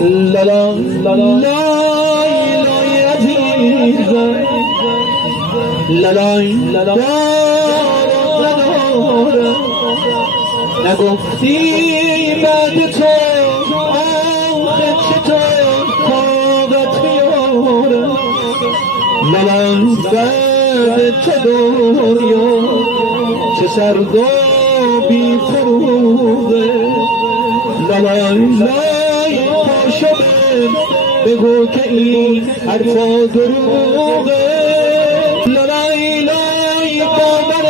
لا لا لا لا عزیز لا لا لا نگفتی بعد تو آخه چطور طاقت میاره لا بعد تو دنیا چه سرد و بی فروغه لا لا لا پاشو بگو که این حرفا دروغه لالای لای با من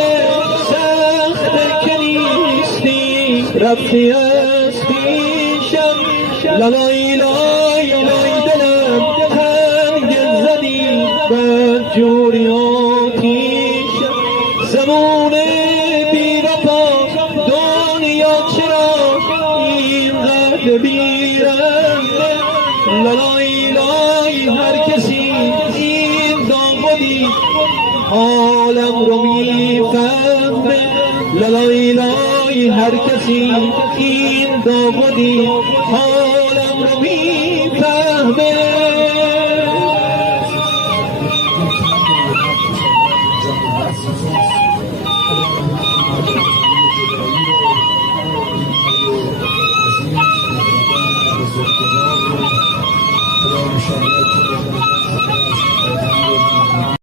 سخت که نیستی رفتی از پیشم لالای لای لای دلم تنگ زدی بد جوری آتیشم زمان بی وفا دنیا چرا اینقدر بیرنده لالای لای هر کسی این دامونی حالم رو میفهمه لالای لای هر کسی این دامونی حالم رو میفهمه